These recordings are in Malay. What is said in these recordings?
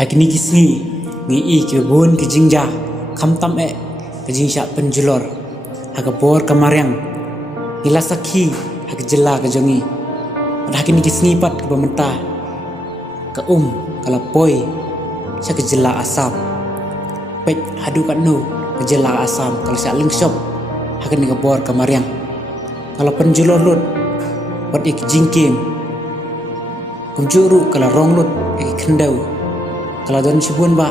Hakini kisni ngi I ke bun ke jingja kam tam ke jingsha penjulor haga bor kamaryang ila sakhi hak jela ke jongi hakini kisni pat ke bamenta ke kala poi sa ke jela asam pet hadu kat no ke jela asam kalau sa lengshop hakini ke bor kamaryang kalau penjulor lut pat ik jingkim kumjuru kala rong lut ik kendau kalau don sibun ba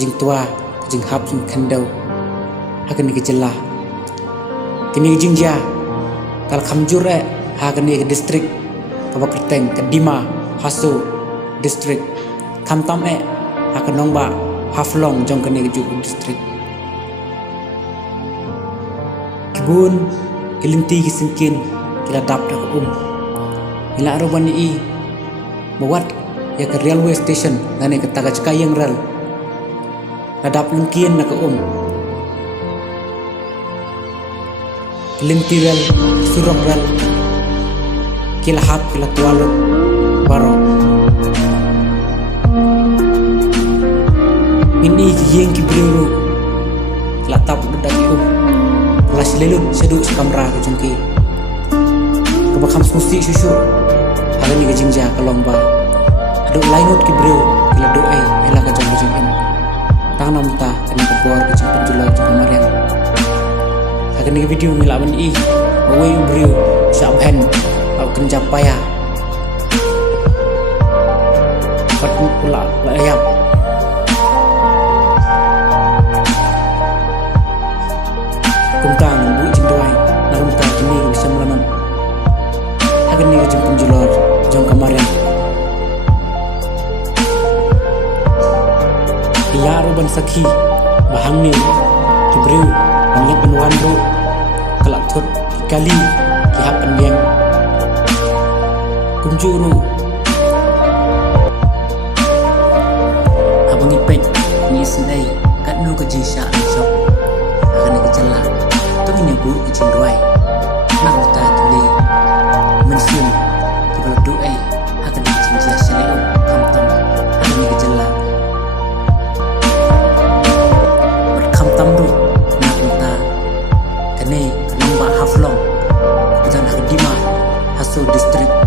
jing tua jing hap jing kendau hakani ke jelah kini jing ja kalau kamjur hakani ke distrik Kabupaten Kedima Haso distrik kam tam hakan nong ba haflong jong kani ke juku distrik kibun kilinti kisingkin kila dap dak ila arobani I mawat ya ke railway station ngane ke taga cekayang rel nadap lengkian na ke linti rel surok rel kila hap kila tualot baro ini yang ki briru kila tap udah ki kila silelut seduk sekamra ke jengki kebakam susi susu hari ni ke jingja ke lomba aduk lainut ki bro kila doa ela ka jong jong tang nam ta kani ke bor ke jong penjula jong kemarin hakani video ni lawan I away bro sa ben au kenja paya pat pula layap kuntang bu jing doai narum ta kini bisa melaman hakani ke jong penjula jong kemarin Laro ban sakhi bahang ni kibreu banyak benwan ro kelak thot kali ki hap pendiang kumjuru abang ipek ni sendai kat no ke jisha shop akan ke jela to ini bu ke jindoi nak ta kini mensium ki bal doai akan ke jinja seleu kam tam akan ke jela tamru nak minta kene lomba haflong dan Kedima Haso distrik